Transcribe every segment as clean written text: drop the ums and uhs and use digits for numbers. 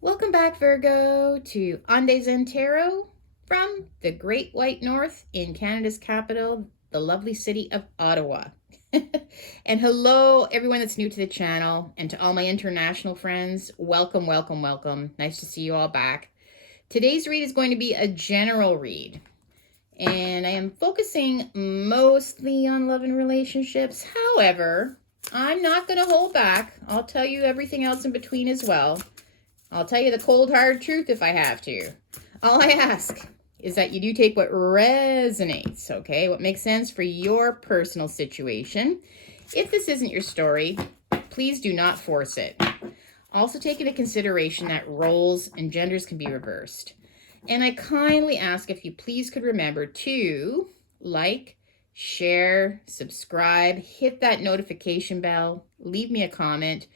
Welcome back, Virgo, to Andes and Tarot from the Great White North in Canada's capital, the lovely city of Ottawa. And hello, everyone that's new to the channel, and to all my international friends, welcome, welcome, welcome. Nice to see you all back. Today's read is going to be a general read, and I am focusing mostly on love and relationships. However, I'm not going to hold back. I'll tell you everything else in between as well. I'll tell you the cold, hard truth if I have to. All I ask is that you do take what resonates, okay? What makes sense for your personal situation. If this isn't your story, please do not force it. Also take into consideration that roles and genders can be reversed. And I kindly ask if you please could remember to like, share, subscribe, hit that notification bell, leave me a comment.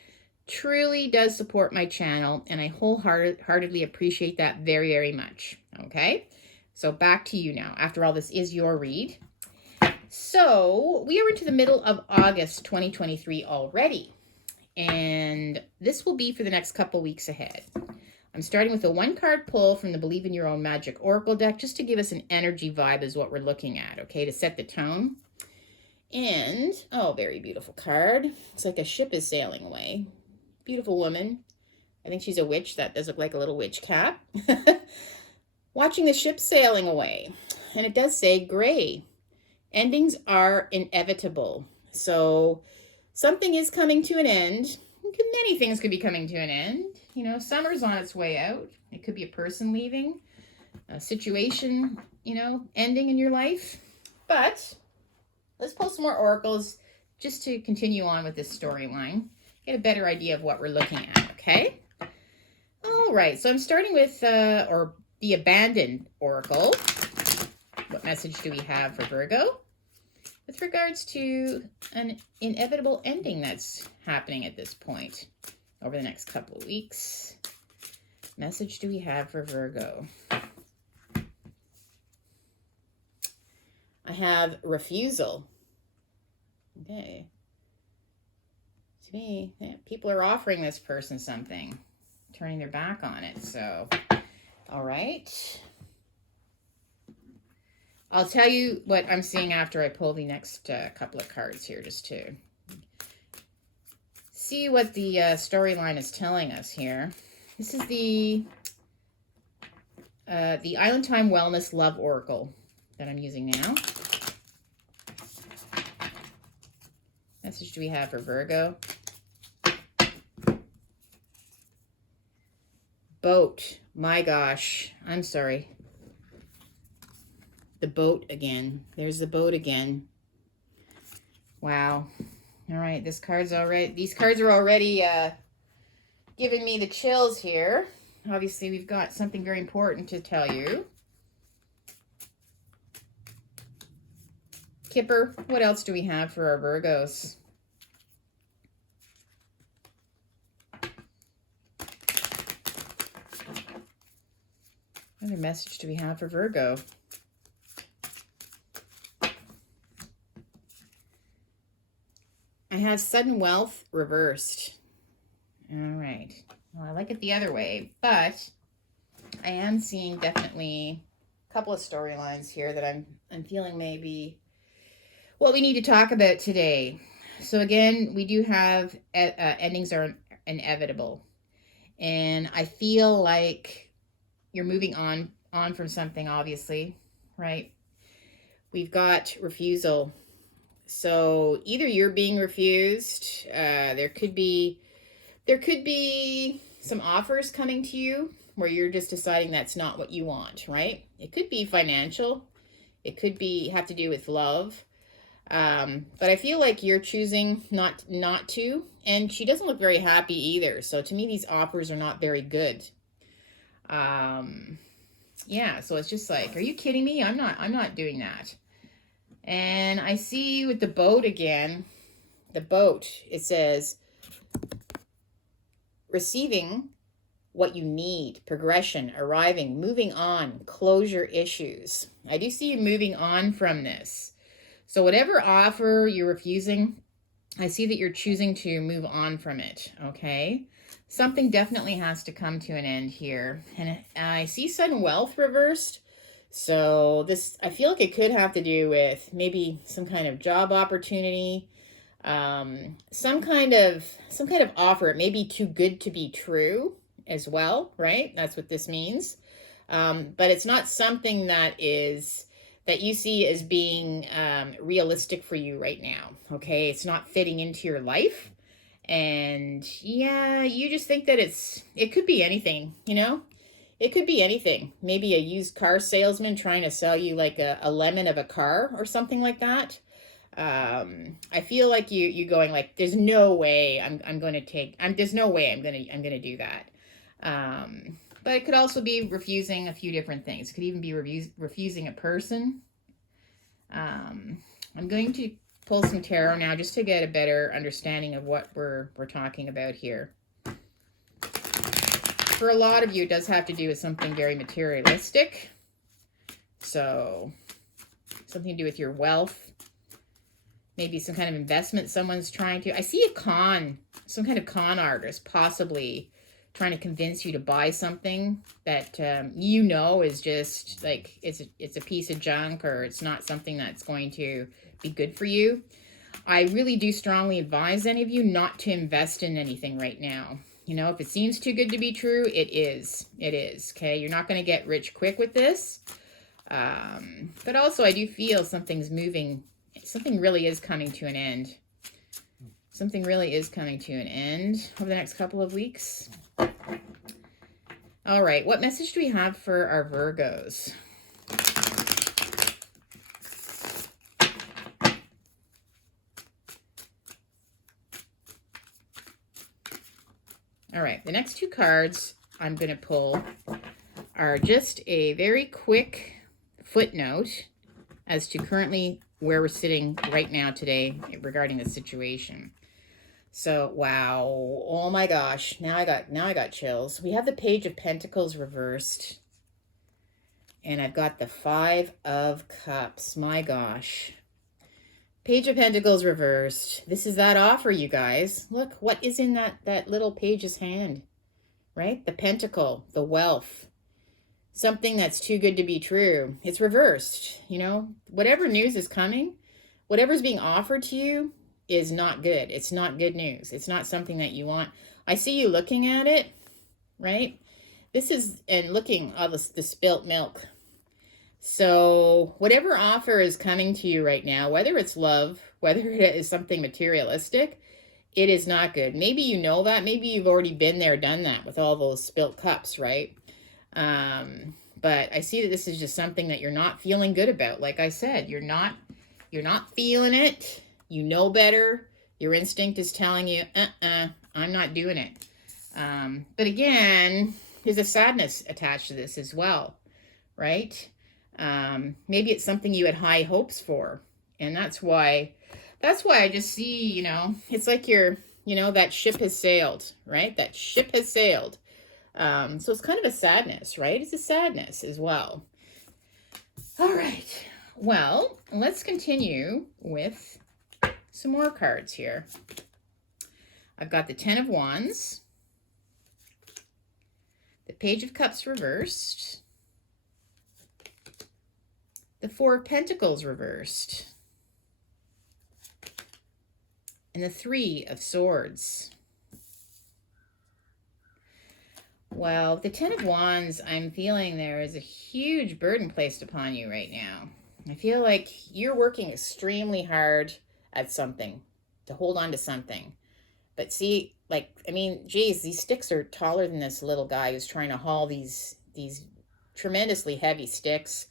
Truly does support my channel, and I wholeheartedly appreciate that very, very much. Okay, so back to you now. After all, this is your read. So we are into the middle of August 2023 already, and this will be for the next couple weeks ahead. I'm starting with a one-card pull from the Believe in Your Own Magic Oracle deck, just to give us an energy vibe is what we're looking at, okay, to set the tone. And, oh, very beautiful card. It's like a ship is sailing away. Beautiful woman. I think she's a witch. That does look like a little witch cap. Watching the ship sailing away. And it does say gray. Endings are inevitable. So something is coming to an end. Many things could be coming to an end. You know, summer's on its way out. It could be a person leaving, a situation, you know, ending in your life. But let's pull some more oracles just to continue on with this storyline. Get a better idea of what we're looking at, okay? All right, so I'm starting with, the Abandoned Oracle. What message do we have for Virgo? With regards to an inevitable ending that's happening at this point over the next couple of weeks. Message do we have for Virgo? I have refusal. Okay. To me, people are offering this person something, turning their back on it. So, all right. I'll tell you what I'm seeing after I pull the next couple of cards here, just to see what the storyline is telling us here. This is the Island Time Wellness Love Oracle that I'm using now. Message do we have for Virgo? Boat. My gosh. I'm sorry. The boat again. There's the boat again. Wow. All right. These cards are already giving me the chills here. Obviously, we've got something very important to tell you. Kipper, what else do we have for our Virgos? What other message do we have for Virgo? I have sudden wealth reversed. All right. Well, I like it the other way, but I am seeing definitely a couple of storylines here that I'm feeling maybe what we need to talk about today. So again, we do have endings are inevitable, and I feel like you're moving on from something, obviously, right? We've got refusal. So either you're being refused, there could be some offers coming to you where you're just deciding that's not what you want, right? It could be financial. It could be have to do with love. But I feel like you're choosing not to, and she doesn't look very happy either. So to me, these offers are not very good. Yeah, so it's just like, are you kidding me? I'm not doing that. And I see with the boat again, the boat, it says receiving what you need, progression, arriving, moving on, closure issues. I do see you moving on from this. So whatever offer you're refusing, I see that you're choosing to move on from it, okay? Something definitely has to come to an end here. And I see sudden wealth reversed. So this, I feel like it could have to do with maybe some kind of job opportunity, some kind of offer. It may be too good to be true as well, right? That's what this means. But it's not something that you see as being realistic for you right now. Okay, it's not fitting into your life. And yeah, you just think that it could be anything, you know? It could be anything. Maybe a used car salesman trying to sell you like a lemon of a car or something like that. I feel like you going like, there's no way there's no way I'm gonna do that. But it could also be refusing a few different things. It could even be refusing a person. I'm going to pull some tarot now just to get a better understanding of what we're talking about here. For a lot of you, it does have to do with something very materialistic. So something to do with your wealth. Maybe some kind of investment someone's trying to. I see some kind of con artist possibly trying to convince you to buy something that you know is just like it's a piece of junk, or it's not something that's going to be good for you. I really do strongly advise any of you not to invest in anything right now. You know, if it seems too good to be true, it is. It is, okay? You're not going to get rich quick with this. But also, I do feel something's moving. Something really is coming to an end. Something really is coming to an end over the next couple of weeks. All right, what message do we have for our Virgos? All right, the next two cards I'm going to pull are just a very quick footnote as to currently where we're sitting right now today regarding the situation. So, wow. Oh my gosh. Now I got chills. We have the Page of Pentacles reversed. And I've got the Five of Cups. My gosh. Page of Pentacles reversed. This is that offer, you guys. Look, what is in that little page's hand, right? The pentacle, the wealth, something that's too good to be true. It's reversed, you know? Whatever news is coming, whatever's being offered to you is not good. It's not good news. It's not something that you want. I see you looking at it, right? This is, and looking at the spilt milk. So whatever offer is coming to you right now, whether it's love, whether it is something materialistic, it is not good. Maybe you know that. Maybe you've already been there, done that with all those spilt cups, right? But I see that this is just something that you're not feeling good about. Like I said, you're not feeling it. You know better. Your instinct is telling you, I'm not doing it. But again, there's a sadness attached to this as well, right? Maybe it's something you had high hopes for, and that's why I just see, you know, it's like that ship has sailed, right? That ship has sailed. So it's kind of a sadness, right? It's a sadness as well. All right. Well, let's continue with some more cards here. I've got the Ten of Wands, the Page of Cups reversed, the Four of Pentacles reversed, and the Three of Swords. Well, the Ten of Wands, I'm feeling there is a huge burden placed upon you right now. I feel like you're working extremely hard at something, to hold on to something. But see, like, I mean, geez, these sticks are taller than this little guy who's trying to haul these tremendously heavy sticks.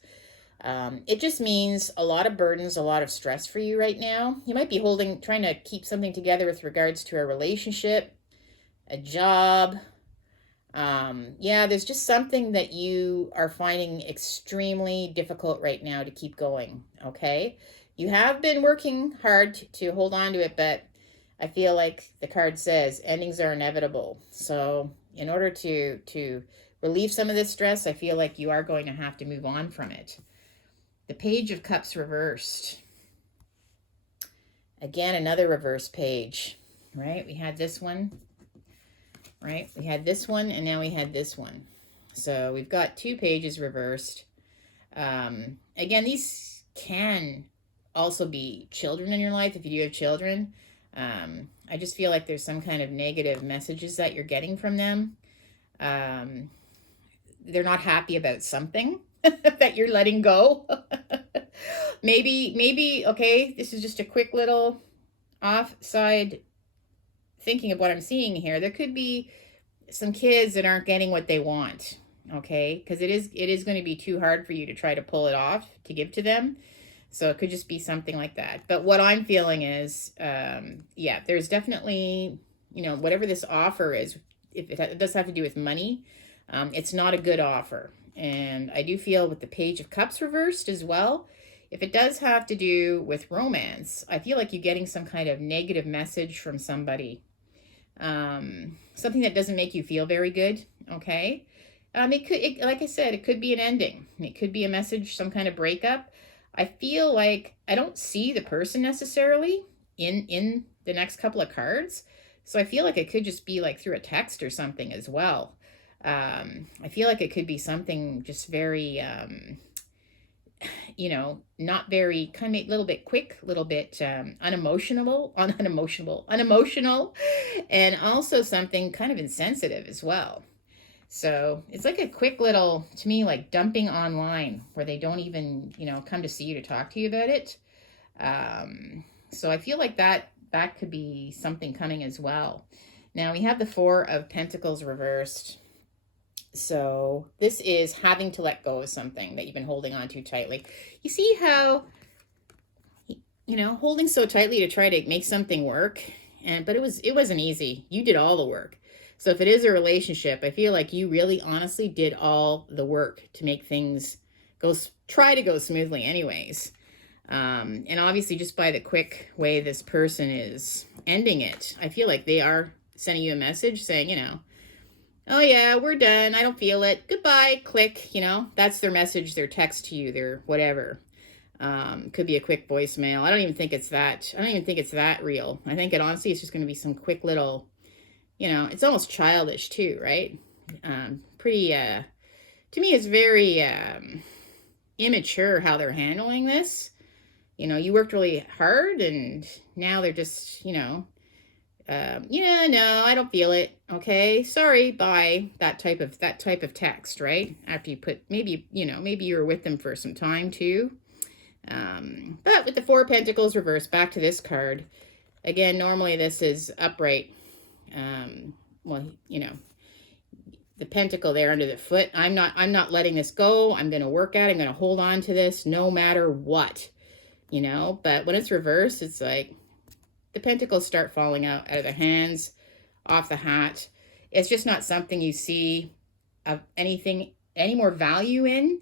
It just means a lot of burdens, a lot of stress for you right now. You might be trying to keep something together with regards to a relationship, a job. Yeah, there's just something that you are finding extremely difficult right now to keep going, okay? You have been working hard to hold on to it, but I feel like the card says endings are inevitable. So in order to relieve some of this stress, I feel like you are going to have to move on from it. The Page of Cups reversed. Again, another reverse page, right? We had this one. right? We had this one, and now we had this one. So we've got 2 pages reversed. Again, these can also be children in your life if you do have children. I just feel like there's some kind of negative messages that you're getting from them. They're not happy about something that you're letting go. maybe, okay, this is just a quick little offside thinking of what I'm seeing here. There could be some kids that aren't getting what they want, okay? Because it is going to be too hard for you to try to pull it off to give to them. So it could just be something like that. But what I'm feeling is, yeah, there's definitely, whatever this offer is, if it does have to do with money, it's not a good offer. And I do feel with the Page of Cups reversed as well, if it does have to do with romance, I feel like you're getting some kind of negative message from somebody. Something that doesn't make you feel very good, okay? Like I said, it could be an ending. It could be a message, some kind of breakup. I feel like I don't see the person necessarily in the next couple of cards. So I feel like it could just be like through a text or something as well. I feel like it could be something just very, not very, kind of a little bit quick, a little bit unemotional, and also something kind of insensitive as well. So it's like a quick little, to me, like dumping online where they don't even, come to see you to talk to you about it. So I feel like that could be something coming as well. Now we have the 4 of Pentacles reversed. So this is having to let go of something that you've been holding on to tightly. You see how, holding so tightly to try to make something work, but it wasn't easy. You did all the work. So if it is a relationship, I feel like you really honestly did all the work to make things try to go smoothly anyways. And obviously just by the quick way this person is ending it, I feel like they are sending you a message saying, oh yeah, we're done. I don't feel it. Goodbye. Click. That's their message, their text to you, their whatever. Could be a quick voicemail. I don't even think it's that real. I think it honestly is just going to be some quick little, it's almost childish too, right? Pretty, to me, it's very immature how they're handling this. You worked really hard and now they're just, yeah, no, I don't feel it. Okay, sorry, bye. That type of text, right? After you put, maybe you were with them for some time too. But with the 4 of Pentacles reversed, back to this card. Again, normally this is upright. Well, the pentacle there under the foot. I'm not letting this go. I'm going to work at it. I'm going to hold on to this no matter what, but when it's reversed, it's like the pentacles start falling out of the hands, off the hat. It's just not something you see of any more value in.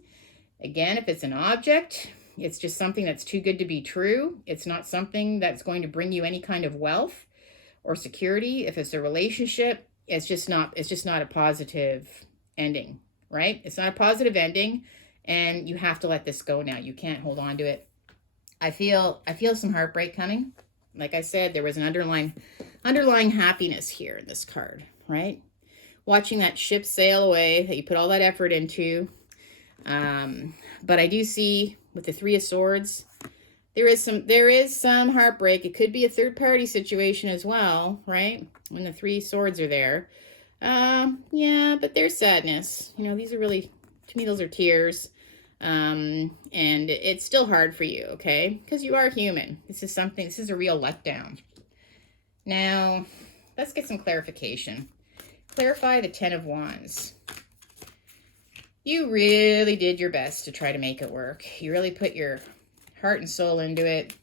Again, if it's an object, it's just something that's too good to be true. It's not something that's going to bring you any kind of wealth or security. If it's a relationship, it's just not a positive ending, right? It's not a positive ending, and you have to let this go now. You can't hold on to it. I feel some heartbreak coming. Like I said, there was an underlying happiness here in this card, right? Watching that ship sail away that you put all that effort into. But I do see with the 3 of Swords, there is some heartbreak. It could be a third-party situation as well, right? When the 3 swords are there. Yeah, but there's sadness. These are really, to me, those are tears. And it's still hard for you, okay? Because you are human. This is a real letdown. Now, let's get some clarification. Clarify the 10 of Wands. You really did your best to try to make it work. You really put your heart and soul into it.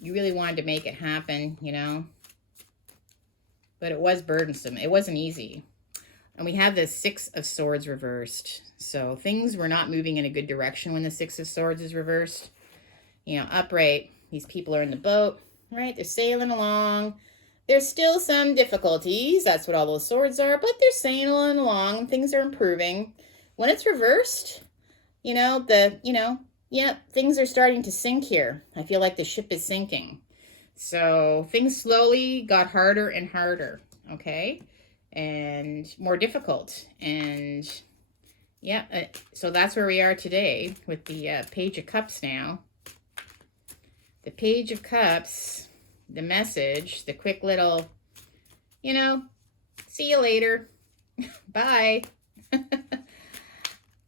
You really wanted to make it happen, but it was burdensome. It wasn't easy. And we have the 6 of Swords reversed. So things were not moving in a good direction when the 6 of Swords is reversed. Upright, these people are in the boat, right? They're sailing along. There's still some difficulties. That's what all those swords are, but they're sailing along. Things are improving. When it's reversed, things are starting to sink here. I feel like the ship is sinking. So things slowly got harder and harder, okay? And more difficult. And yeah, so that's where we are today with the Page of Cups now. The Page of Cups, the message, the quick little, see you later. Bye.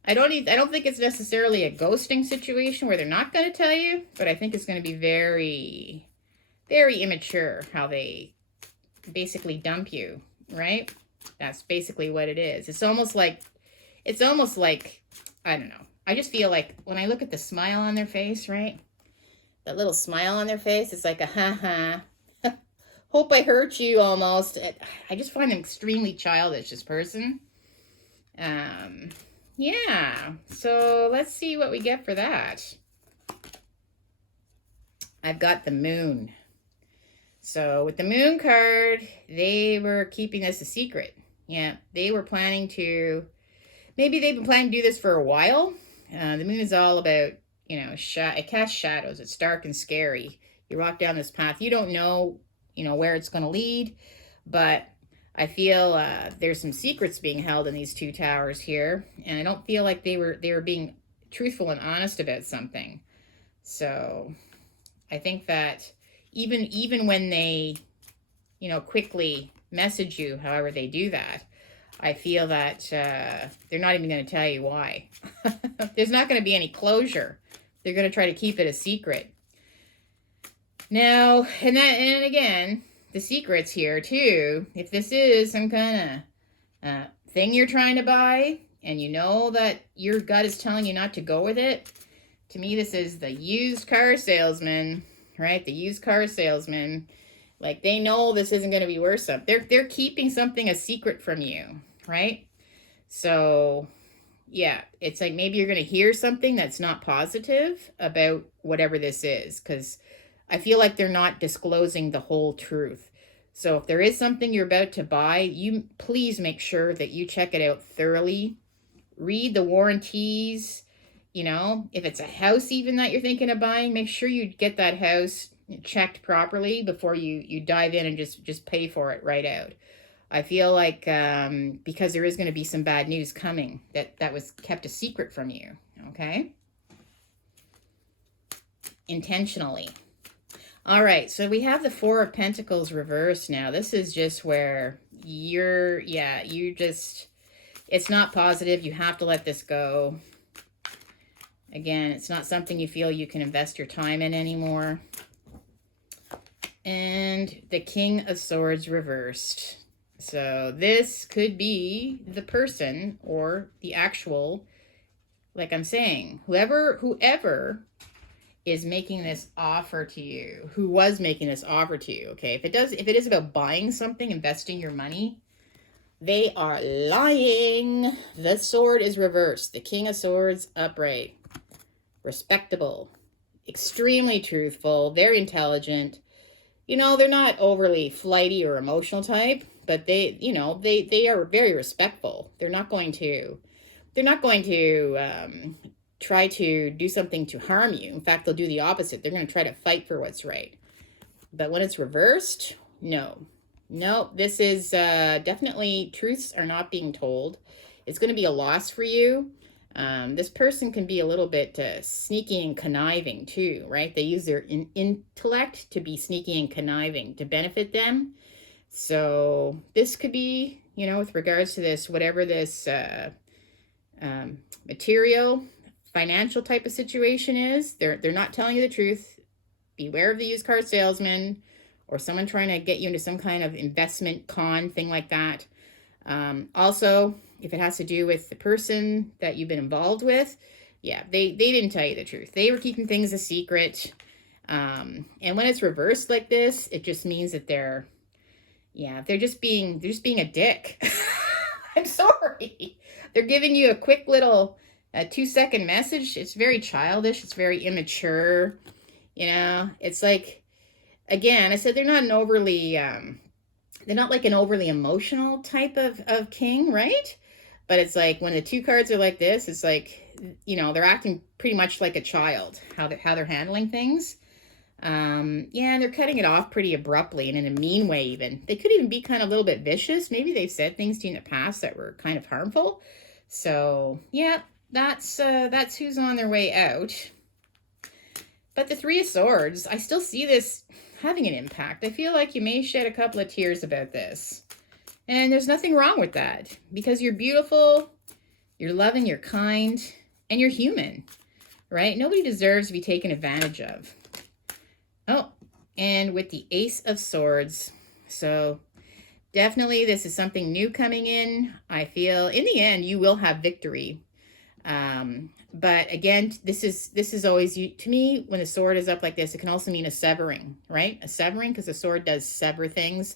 I don't think it's necessarily a ghosting situation where they're not going to tell you, but I think it's going to be very, very immature how they basically dump you, right? That's basically what it is. It's almost like, I don't know. I just feel like when I look at the smile on their face, right? That little smile on their face, it's like a ha-ha. Hope I hurt you almost. I just find them extremely childish, this person. Yeah, so let's see what we get for that. I've got the Moon. So with the Moon card, they were keeping this a secret. Yeah, they were planning to, maybe they've been planning to do this for a while. The Moon is all about, it casts shadows. It's dark and scary. You walk down this path. You don't know, where it's going to lead, but I feel there's some secrets being held in these two towers here, and I don't feel like they were being truthful and honest about something. So I think that even when they, quickly message you, however they do that, I feel that they're not even going to tell you why. There's not going to be any closure. They're going to try to keep it a secret. Now, and again, the secrets here too, if this is some kind of thing you're trying to buy and you know that your gut is telling you not to go with it, to me this is the used car salesman, right? The used car salesman, like they know this isn't going to be worth something. They're keeping something a secret from you, right? So yeah, it's like maybe you're going to hear something that's not positive about whatever this is, because I feel like they're not disclosing the whole truth. So if there is something you're about to buy, you please make sure that you check it out thoroughly. Read the warranties. If it's a house even that you're thinking of buying, make sure you get that house checked properly before you dive in and just pay for it right out. I feel like because there is going to be some bad news coming that was kept a secret from you, okay? Intentionally. All right, so we have the Four of Pentacles reversed now. This is just where it's not positive. You have to let this go. Again, it's not something you feel you can invest your time in anymore. And the King of Swords reversed. So this could be the person or the actual, like I'm saying, whoever is making this offer to you, who was making this offer to you, okay? If it is about buying something, investing your money, they are lying. The sword is reversed. The King of Swords upright. Respectable. Extremely truthful. Very intelligent. They're not overly flighty or emotional type, but they are very respectful. They're not going to try to do something to harm you. In fact, they'll do the opposite. They're going to try to fight for what's right. But when it's reversed, no, this is definitely truths are not being told. It's going to be a loss for you. This person can be a little bit sneaky and conniving too, right? They use their intellect to be sneaky and conniving to benefit them. So this could be, with regards to this, whatever this material, financial type of situation is, they're not telling you the truth. Beware of the used car salesman or someone trying to get you into some kind of investment con thing like that. Also, if it has to do with the person that you've been involved with, yeah, they didn't tell you the truth. They were keeping things a secret. And when it's reversed like this, it just means that they're just being a dick. I'm sorry. They're giving you a quick little 2-second message. It's very childish. It's very immature. It's like, again, I said they're not they're not like an overly emotional type of king, right? But it's like when the two cards are like this, it's like, they're acting pretty much like a child, how they're handling things. Yeah, and they're cutting it off pretty abruptly and in a mean way even. They could even be kind of a little bit vicious. Maybe they've said things to you in the past that were kind of harmful. So, yeah, that's who's on their way out. But the Three of Swords, I still see this having an impact. I feel like you may shed a couple of tears about this. And there's nothing wrong with that because you're beautiful, you're loving, you're kind, and you're human, right? Nobody deserves to be taken advantage of. Oh, and with the Ace of Swords. So definitely this is something new coming in. I feel in the end you will have victory. But again, this is always, to me, when the sword is up like this, it can also mean a severing, right? A severing, because the sword does sever things.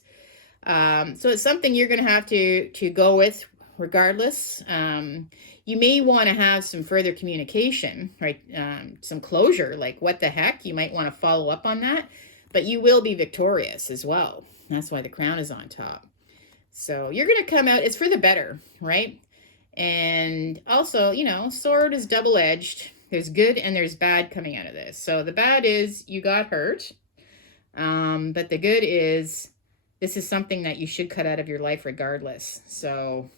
So it's something you're going to have to go with regardless. You may want to have some further communication, right? Some closure, like what the heck? You might want to follow up on that, but you will be victorious as well. That's why the crown is on top. So you're going to come out, it's for the better, right? And also, you know, sword is double-edged. There's good and there's bad coming out of this. So the bad is you got hurt. But the good is this is something that you should cut out of your life regardless. So,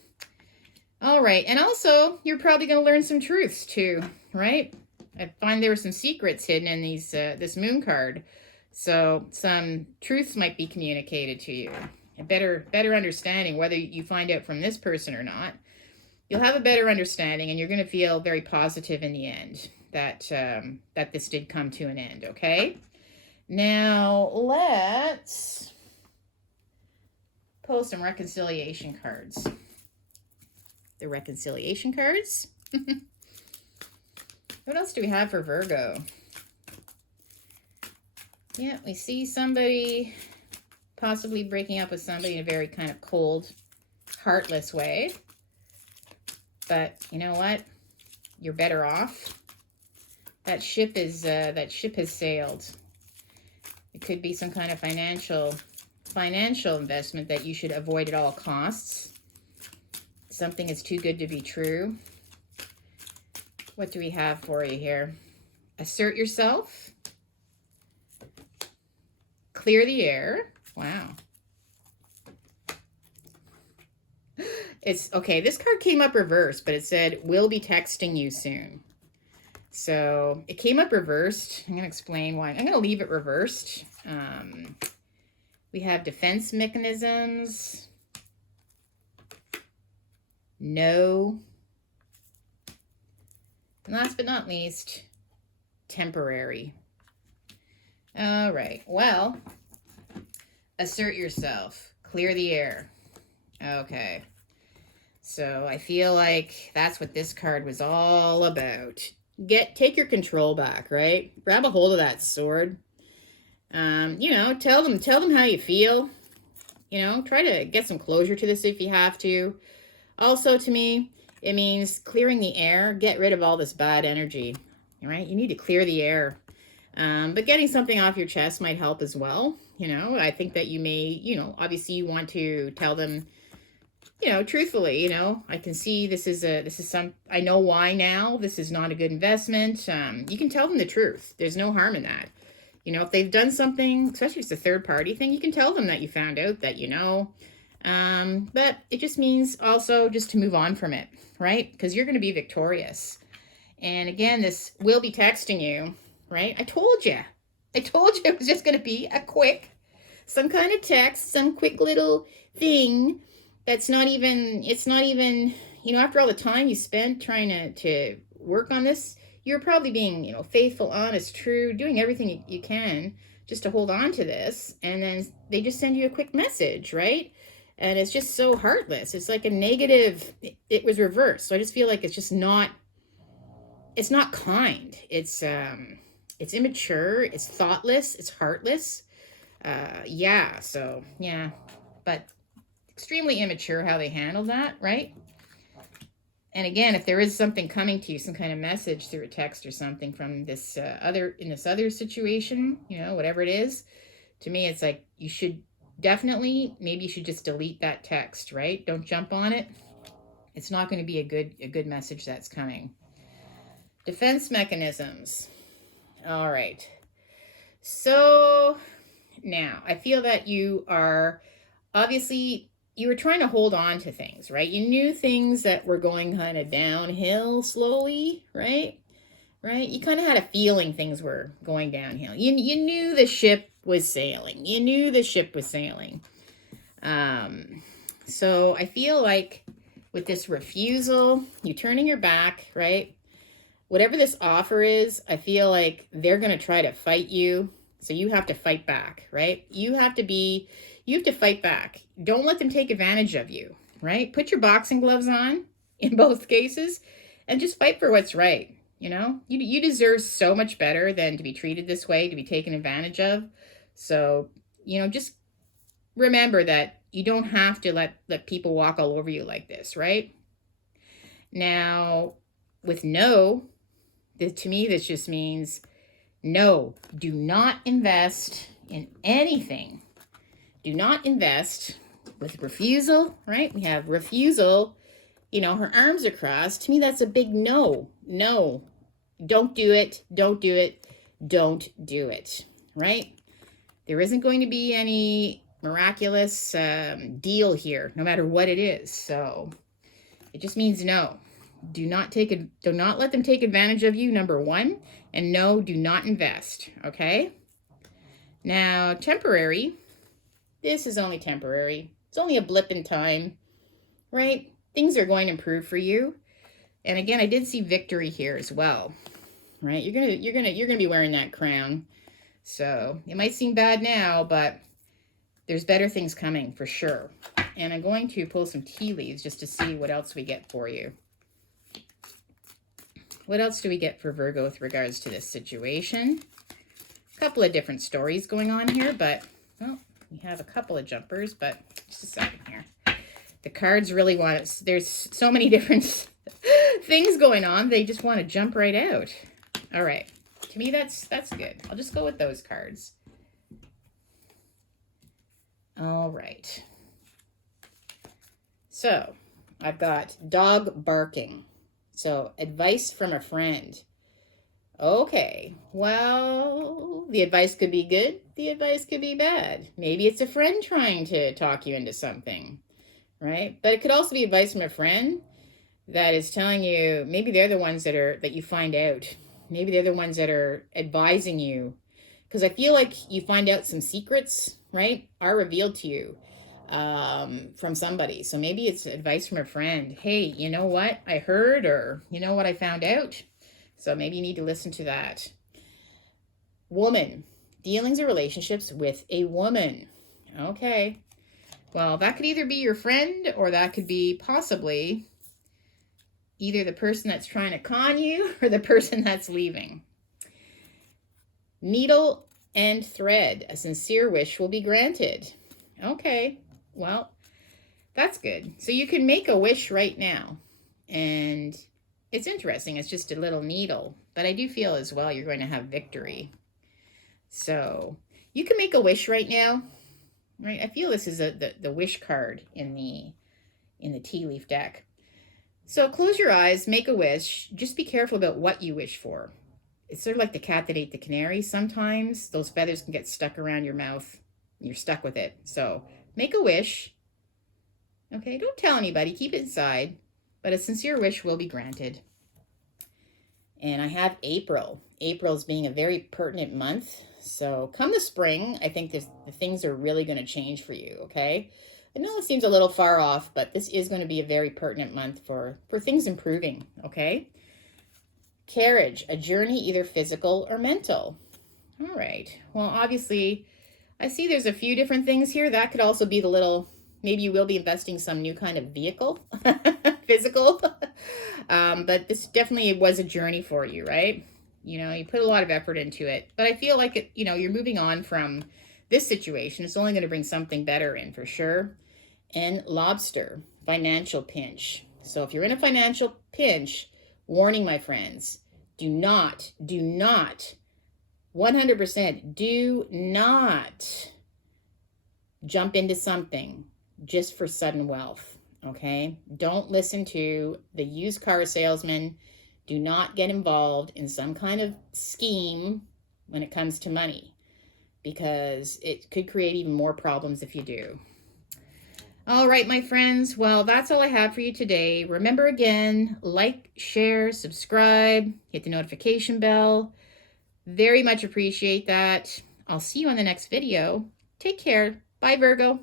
all right. And also, you're probably going to learn some truths too, right? I find there were some secrets hidden in these this moon card. So some truths might be communicated to you. A better understanding, whether you find out from this person or not. You'll have a better understanding and you're going to feel very positive in the end that that this did come to an end, okay? Now, let's pull some reconciliation cards. The reconciliation cards. What else do we have for Virgo? Yeah, we see somebody possibly breaking up with somebody in a very kind of cold, heartless way. But you know what? You're better off. That ship has sailed. It could be some kind of financial investment that you should avoid at all costs. Something is too good to be true. What do we have for you here? Assert yourself. Clear the air. Wow. It's okay. This card came up reversed, but it said, "We'll be texting you soon." So it came up reversed. I'm going to explain why. I'm going to leave it reversed. We have defense mechanisms. No. And last but not least, temporary. All right. Well, assert yourself. Clear the air. Okay. So I feel like that's what this card was all about. Take your control back, right? Grab a hold of that sword. You know, tell them how you feel. You know, try to get some closure to this if you have to. Also, to me, it means clearing the air. Get rid of all this bad energy, right? You need to clear the air. But getting something off your chest might help as well. You know, I think that you may, you know, obviously you want to tell them, you know, truthfully, you know, I can see this is I know why now. This is not a good investment. You can tell them the truth. There's no harm in that. You know, if they've done something, especially if it's a third party thing, you can tell them that you found out that, you know. But it just means also just to move on from it, right? Because you're going to be victorious. And again, this will be texting you, right? I told you it was just going to be a quick, some kind of text, some quick little thing that's not even, it's not even, you know, after all the time you spent trying to work on this, you're probably being, you know, faithful, honest, true, doing everything you can just to hold on to this. And then they just send you a quick message, right? And it's just so heartless. It's like a negative, it was reversed. So I just feel like it's just not, it's not kind. It's immature, it's thoughtless, it's heartless. Yeah, so, yeah, but extremely immature how they handle that, right? And again, if there is something coming to you, some kind of message through a text or something from this other situation, you know, whatever it is, to me, it's like you should definitely, maybe you should just delete that text, right? Don't jump on it. It's not going to be a good message that's coming. Defense mechanisms. All right. So now I feel that you are obviously you were trying to hold on to things, right? You knew things that were going kind of downhill slowly, right? Right? You kind of had a feeling things were going downhill. You knew the ship was sailing. You knew the ship was sailing. So I feel like with this refusal, you turning your back, right? Whatever this offer is, I feel like they're going to try to fight you. So you have to fight back, right? You have to fight back. Don't let them take advantage of you, right? Put your boxing gloves on in both cases and just fight for what's right. You deserve so much better than to be treated this way, to be taken advantage of. So, just remember that you don't have to let people walk all over you like this, right? Now, with no, to me, this just means no, do not invest in anything. Do not invest with refusal, right? We have refusal, her arms are crossed. To me, that's a big no. No, don't do it. Don't do it. Don't do it, right? There isn't going to be any miraculous deal here, no matter what it is. So it just means no. Do not let them take advantage of you, number one. And no, do not invest, okay? Now, temporary. This is only temporary. It's only a blip in time, right? Things are going to improve for you. And again, I did see victory here as well, right? You're gonna be wearing that crown. So it might seem bad now, but there's better things coming for sure. And I'm going to pull some tea leaves just to see what else we get for you. What else do we get for Virgo with regards to this situation? A couple of different stories going on here, but, well, we have a couple of jumpers, but just a second here. The cards really want it. There's so many different things going on. They just want to jump right out. All right. To me, that's good. I'll just go with those cards. All right. So I've got dog barking. So advice from a friend. Okay, well, the advice could be good. The advice could be bad. Maybe it's a friend trying to talk you into something, right? But it could also be advice from a friend that is telling you, maybe they're the ones that you find out. Maybe they're the ones that are advising you. Because I feel like you find out some secrets, right, are revealed to you from somebody. So maybe it's advice from a friend. Hey, you know what I heard, or you know what I found out? So maybe you need to listen to that. Woman, dealings or relationships with a woman. Okay. Well, that could either be your friend or that could be possibly either the person that's trying to con you or the person that's leaving. Needle and thread. A sincere wish will be granted. Okay. Well, that's good. So you can make a wish right now. And it's interesting. It's just a little needle. But I do feel as well you're going to have victory. So you can make a wish right now. Right? I feel this is the wish card in the tea leaf deck. So close your eyes, make a wish. Just be careful about what you wish for. It's sort of like the cat that ate the canary. Sometimes those feathers can get stuck around your mouth. And you're stuck with it. So make a wish. Okay, don't tell anybody. Keep it inside. But a sincere wish will be granted. And I have April. April's being a very pertinent month. So come the spring, I think the things are really going to change for you, okay? I know it seems a little far off, but this is going to be a very pertinent month for things improving, okay? Carriage, a journey either physical or mental. All right. Well, obviously, I see there's a few different things here. That could also be the little, maybe you will be investing some new kind of vehicle, physical. But this definitely was a journey for you, right? You put a lot of effort into it. But I feel like, you're moving on from this situation. It's only going to bring something better in for sure. And lobster, financial pinch. So if you're in a financial pinch, warning, my friends, do not, 100%, do not jump into something just for sudden wealth, okay? Don't listen to the used car salesman. Do not get involved in some kind of scheme when it comes to money. because it could create even more problems if you do. All right, my friends. Well, that's all I have for you today. Remember again, like, share, subscribe, hit the notification bell. Very much appreciate that. I'll see you on the next video. Take care. Bye, Virgo.